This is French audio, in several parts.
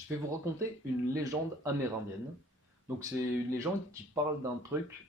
Je vais vous raconter une légende amérindienne. Donc c'est une légende qui parle un truc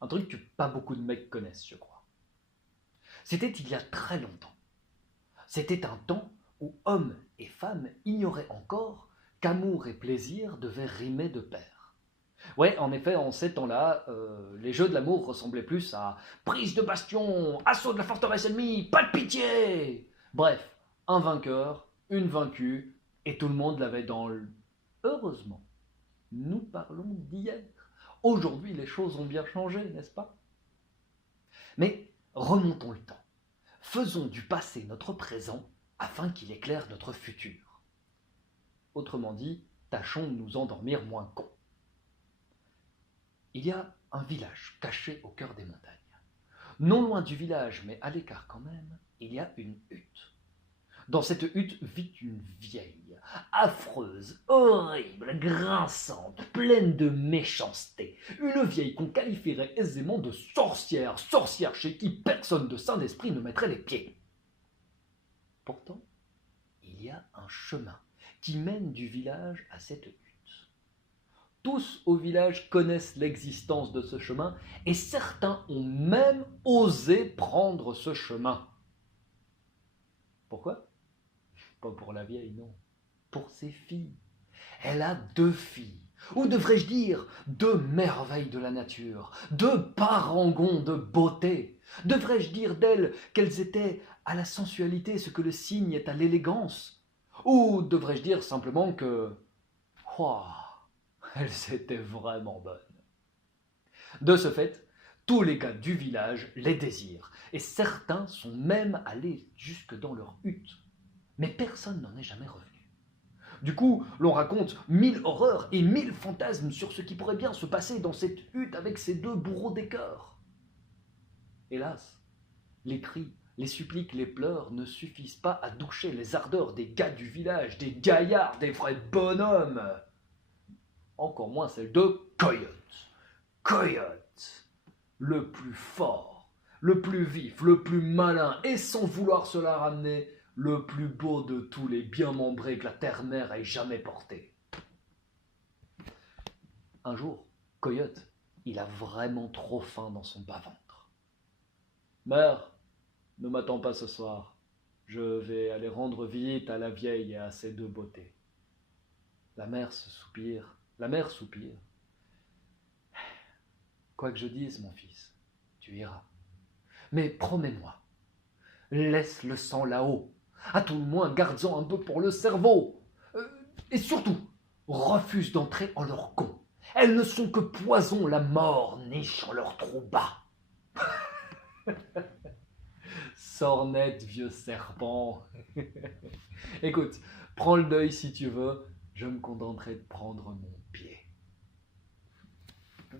que pas beaucoup de mecs connaissent, je crois. C'était il y a très longtemps. C'était un temps où hommes et femmes ignoraient encore qu'amour et plaisir devaient rimer de pair. Ouais, en effet, en ces temps-là, les jeux de l'amour ressemblaient plus à prise de bastion, assaut de la forteresse ennemie, pas de pitié. Bref, un vainqueur, une vaincue, et tout le monde l'avait dans le... Heureusement, nous parlons d'hier. Aujourd'hui, les choses ont bien changé, n'est-ce pas? Mais remontons le temps. Faisons du passé notre présent afin qu'il éclaire notre futur. Autrement dit, tâchons de nous endormir moins cons. Il y a un village caché au cœur des montagnes. Non loin du village, mais à l'écart quand même, il y a une hutte. Dans cette hutte vit une vieille, affreuse, horrible, grinçante, pleine de méchanceté. Une vieille qu'on qualifierait aisément de sorcière, sorcière chez qui personne de sain d'esprit ne mettrait les pieds. Pourtant, il y a un chemin qui mène du village à cette hutte. Tous au village connaissent l'existence de ce chemin et certains ont même osé prendre ce chemin. Pourquoi? Pas pour la vieille, non. Pour ses filles. Elle a 2 filles, ou devrais-je dire 2 merveilles de la nature, 2 parangons de beauté. Devrais-je dire d'elles qu'elles étaient à la sensualité ce que le cygne est à l'élégance? Ou devrais-je dire simplement que... Ouah, elles étaient vraiment bonnes. De ce fait, tous les gars du village les désirent, et certains sont même allés jusque dans leur hutte. Mais personne n'en est jamais revenu. Du coup, l'on raconte 1000 horreurs et 1000 fantasmes sur ce qui pourrait bien se passer dans cette hutte avec ces 2 bourreaux des cœurs. Hélas, les cris, les suppliques, les pleurs ne suffisent pas à doucher les ardeurs des gars du village, des gaillards, des vrais bonhommes. Encore moins celle de Coyote. Coyote, le plus fort, le plus vif, le plus malin, et sans vouloir se la ramener, le plus beau de tous les bien membrés que la terre-mère ait jamais portés. Un jour, Coyote, il a vraiment trop faim dans son bas-ventre. Mère, ne m'attends pas ce soir. Je vais aller rendre visite à la vieille et à ses 2 beautés. La mère soupire. Quoi que je dise, mon fils, tu iras. Mais promets-moi, laisse le sang là-haut. À tout le moins, garde-en un peu pour le cerveau. Et surtout, refuse d'entrer en leur con. Elles ne sont que poison, la mort niche en leur trou bas. Sors net, vieux serpent. Écoute, prends le deuil si tu veux, je me contenterai de prendre mon pied.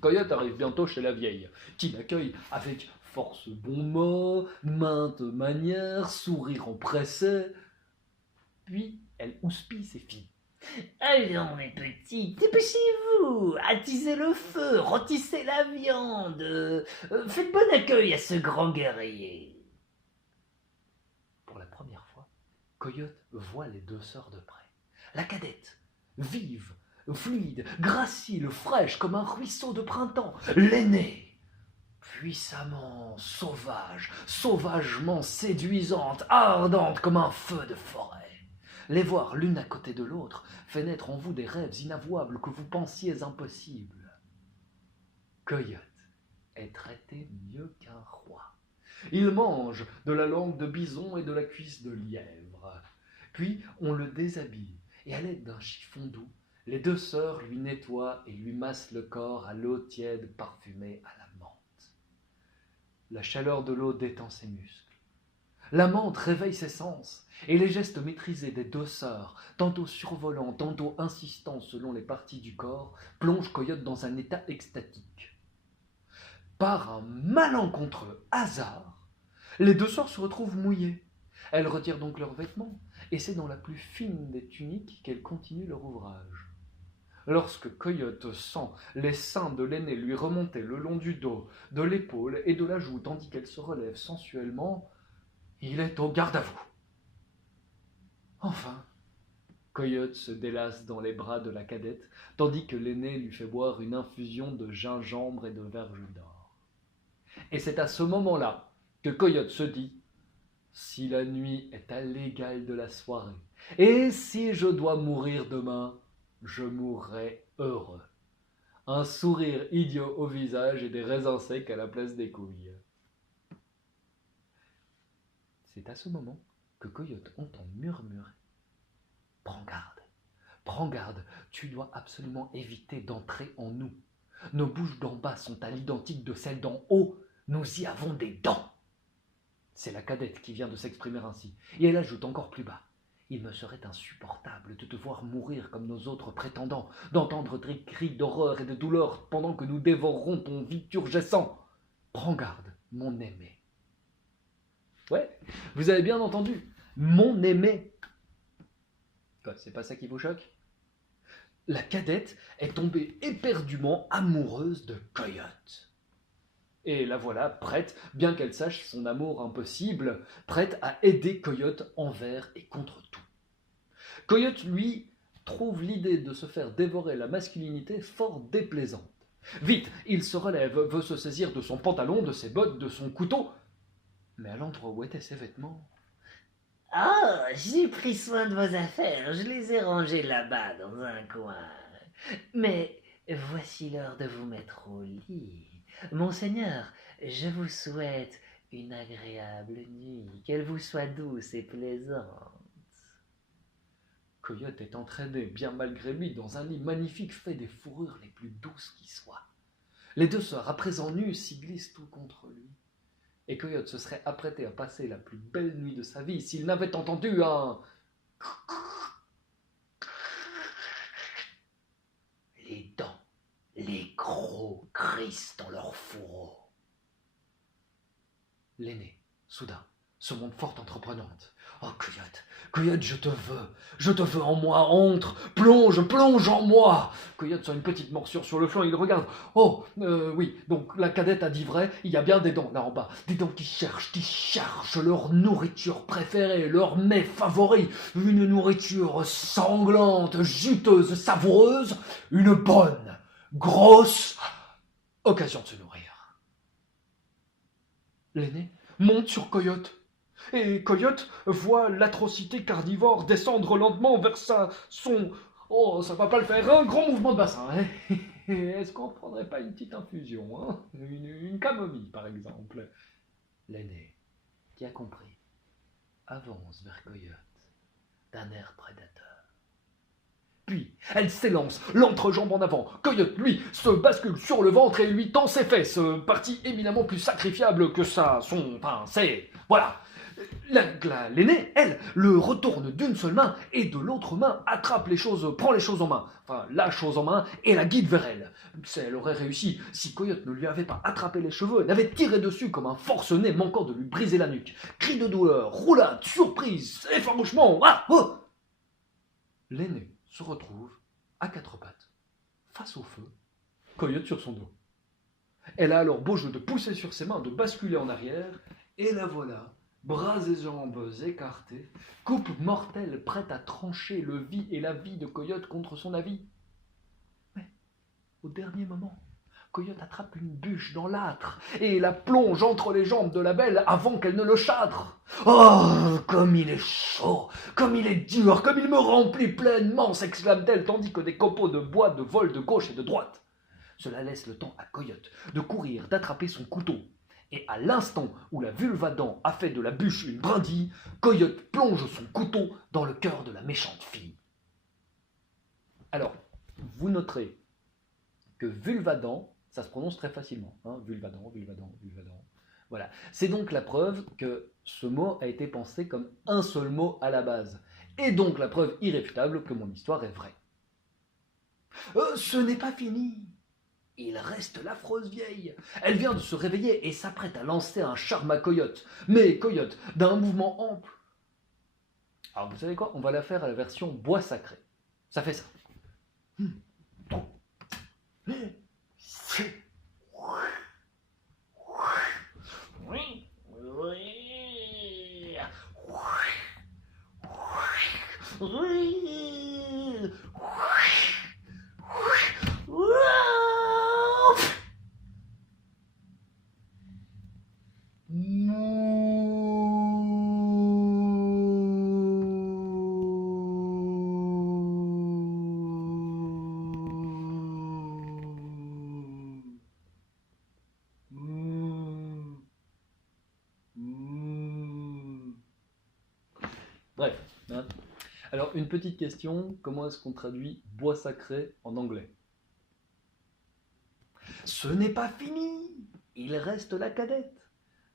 Coyote arrive bientôt chez la vieille, qui l'accueille avec force bons mots, maintes manières, sourire empressé. Puis elle houspille ses filles. Allons, mes petits, dépêchez-vous, attisez le feu, rôtissez la viande, faites bon accueil à ce grand guerrier. Pour la première fois, Coyote voit les 2 sœurs de près. La cadette, vive, fluide, gracile, fraîche comme un ruisseau de printemps. L'aînée, puissamment sauvage, sauvagement séduisante, ardente comme un feu de forêt. Les voir l'une à côté de l'autre fait naître en vous des rêves inavouables que vous pensiez impossibles. Coyote est traité mieux qu'un roi. Il mange de la langue de bison et de la cuisse de lièvre. Puis on le déshabille, et à l'aide d'un chiffon doux, les 2 sœurs lui nettoient et lui massent le corps à l'eau tiède parfumée à la menthe. La chaleur de l'eau détend ses muscles. La menthe réveille ses sens, et les gestes maîtrisés des 2 sœurs, tantôt survolants, tantôt insistants selon les parties du corps, plongent Coyote dans un état extatique. Par un malencontreux hasard, les 2 sœurs se retrouvent mouillées. Elles retirent donc leurs vêtements, et c'est dans la plus fine des tuniques qu'elles continuent leur ouvrage. Lorsque Coyote sent les seins de l'aînée lui remonter le long du dos, de l'épaule et de la joue, tandis qu'elle se relève sensuellement, il est au garde à vous. Enfin, Coyote se délasse dans les bras de la cadette, tandis que l'aîné lui fait boire une infusion de gingembre et de verge d'or. Et c'est à ce moment-là que Coyote se dit: si la nuit est à l'égal de la soirée, et si je dois mourir demain, je mourrai heureux. Un sourire idiot au visage et des raisins secs à la place des couilles. C'est à ce moment que Coyote entend murmurer: prends garde, tu dois absolument éviter d'entrer en nous. Nos bouches d'en bas sont à l'identique de celles d'en haut, nous y avons des dents. C'est la cadette qui vient de s'exprimer ainsi, et elle ajoute encore plus bas: il me serait insupportable de te voir mourir comme nos autres prétendants, d'entendre tes cris d'horreur et de douleur pendant que nous dévorerons ton viturgescent. Prends garde, mon aimé. Ouais, vous avez bien entendu, mon aimé. Quoi, c'est pas ça qui vous choque? La cadette est tombée éperdument amoureuse de Coyote. Et la voilà prête, bien qu'elle sache son amour impossible, prête à aider Coyote envers et contre tout. Coyote, lui, trouve l'idée de se faire dévorer la masculinité fort déplaisante. Vite, il se relève, veut se saisir de son pantalon, de ses bottes, de son couteau. Mais à l'endroit où étaient ses vêtements... Oh, j'ai pris soin de vos affaires, je les ai rangées là-bas dans un coin. Mais voici l'heure de vous mettre au lit. Monseigneur, je vous souhaite une agréable nuit, qu'elle vous soit douce et plaisante. Coyote est entraîné, bien malgré lui, dans un lit magnifique fait des fourrures les plus douces qui soient. Les deux sœurs, à présent nues, s'y glissent tout contre lui. Et Coyote se serait apprêté à passer la plus belle nuit de sa vie s'il n'avait entendu un... Les dents, les crocs crissent dans leur fourreau. L'aînée, soudain, se montre fort entreprenante. Oh, Coyote, je te veux en moi, entre, plonge en moi. Coyote sent une petite morsure sur le flanc, il regarde. Oh, oui, donc la cadette a dit vrai, il y a bien des dents là en bas, des dents qui cherchent leur nourriture préférée, leur mets favori, une nourriture sanglante, juteuse, savoureuse, une bonne, grosse occasion de se nourrir. L'aîné monte sur Coyote. Et Coyote voit l'atrocité carnivore descendre lentement vers son... Oh, ça va pas le faire, un grand mouvement de bassin. Hein. Est-ce qu'on prendrait pas une petite infusion, hein, une camomille, par exemple? L'aîné, qui a compris, avance vers Coyote d'un air prédateur. Puis, elle s'élance, l'entrejambe en avant. Coyote, lui, se bascule sur le ventre et lui tend ses fesses, partie éminemment plus sacrifiable que ça, enfin, c'est... Voilà. L'aînée, elle, le retourne d'une seule main et de l'autre main attrape les choses, prend les choses en main, enfin la chose en main et la guide vers elle. Elle aurait réussi si Coyote ne lui avait pas attrapé les cheveux, l'avait tiré dessus comme un forcené manquant de lui briser la nuque. Cris de douleur, roulade, surprise, effarouchement, ah, oh. L'aînée se retrouve à quatre pattes, face au feu, Coyote sur son dos. Elle a alors beau jeu de pousser sur ses mains, de basculer en arrière, et la voilà, bras et jambes écartés, coupe mortelle prête à trancher la vie de Coyote contre son avis. Mais, au dernier moment, Coyote attrape une bûche dans l'âtre et la plonge entre les jambes de la belle avant qu'elle ne le châtre. Oh, comme il est chaud, comme il est dur, comme il me remplit pleinement, s'exclame-t-elle, tandis que des copeaux de bois de volent de gauche et de droite. Cela laisse le temps à Coyote de courir, d'attraper son couteau. Et à l'instant où la vulve-Adam a fait de la bûche une brindille, Coyote plonge son couteau dans le cœur de la méchante fille. Alors, vous noterez que vulve-Adam, ça se prononce très facilement. Hein, vulve-Adam. Voilà. C'est donc la preuve que ce mot a été pensé comme un seul mot à la base. Et donc la preuve irréfutable que mon histoire est vraie. Ce n'est pas fini. Il reste l'affreuse vieille. Elle vient de se réveiller et s'apprête à lancer un charme à Coyote. Mais Coyote, d'un mouvement ample... Alors vous savez quoi? On va la faire à la version bois sacré. Ça fait ça. Bref. Hein. Alors, une petite question, comment est-ce qu'on traduit bois sacré en anglais? Ce n'est pas fini. Il reste la cadette.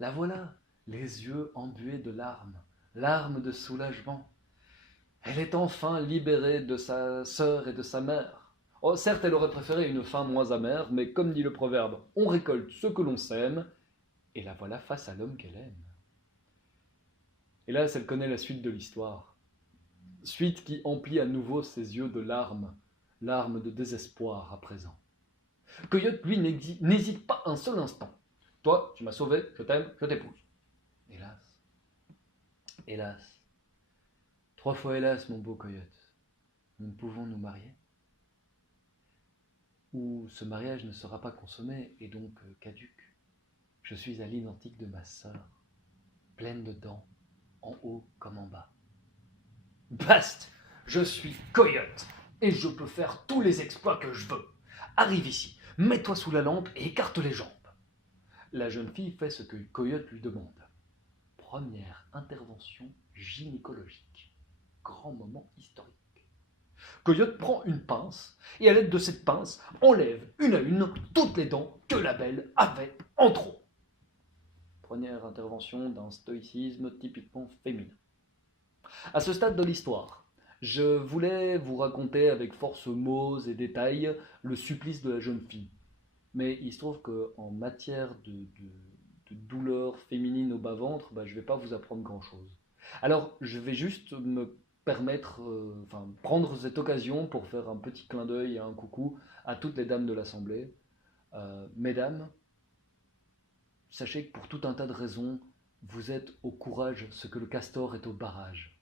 La voilà, les yeux embués de larmes, larmes de soulagement. Elle est enfin libérée de sa sœur et de sa mère. Oh, certes, elle aurait préféré une fin moins amère, mais comme dit le proverbe, on récolte ce que l'on sème, et la voilà face à l'homme qu'elle aime. Hélas, elle connaît la suite de l'histoire. Suite qui emplit à nouveau ses yeux de larmes, larmes de désespoir à présent. Coyote, lui, n'hésite pas un seul instant. Toi, tu m'as sauvé, je t'aime, je t'épouse. Hélas, hélas, 3 fois hélas, mon beau Coyote, nous ne pouvons nous marier. Ou ce mariage ne sera pas consommé et donc caduque. Je suis à l'identique de ma sœur, pleine de dents, en haut comme en bas. Bast, je suis Coyote et je peux faire tous les exploits que je veux. Arrive ici, mets-toi sous la lampe et écarte les jambes. La jeune fille fait ce que Coyote lui demande. Première intervention gynécologique. Grand moment historique. Coyote prend une pince et à l'aide de cette pince enlève une à une toutes les dents que la belle avait en trop. Première intervention d'un stoïcisme typiquement féminin. À ce stade de l'histoire, je voulais vous raconter avec force mots et détails le supplice de la jeune fille. Mais il se trouve qu'en matière de douleur féminine au bas-ventre, je ne vais pas vous apprendre grand-chose. Alors, je vais juste me permettre, prendre cette occasion pour faire un petit clin d'œil et un coucou à toutes les dames de l'Assemblée. Mesdames, sachez que pour tout un tas de raisons, vous êtes au courage ce que le castor est au barrage.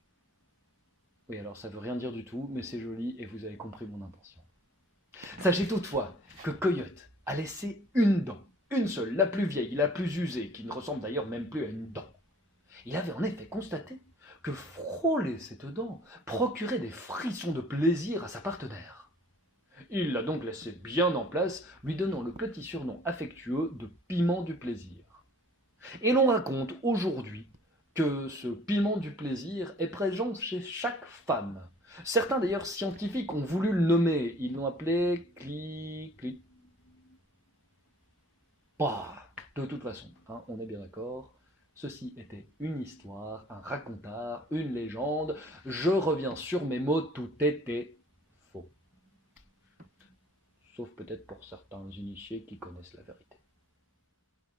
Oui, alors ça veut rien dire du tout, mais c'est joli et vous avez compris mon intention. Sachez toutefois que Coyote a laissé une dent, une seule, la plus vieille, la plus usée, qui ne ressemble d'ailleurs même plus à une dent. Il avait en effet constaté que frôler cette dent procurait des frissons de plaisir à sa partenaire. Il l'a donc laissé bien en place, lui donnant le petit surnom affectueux de piment du plaisir. Et l'on raconte aujourd'hui que ce piment du plaisir est présent chez chaque femme. Certains d'ailleurs scientifiques ont voulu le nommer, ils l'ont appelé de toute façon, on est bien d'accord, ceci était une histoire, un racontard, une légende, je reviens sur mes mots, tout était faux. Sauf peut-être pour certains initiés qui connaissent la vérité.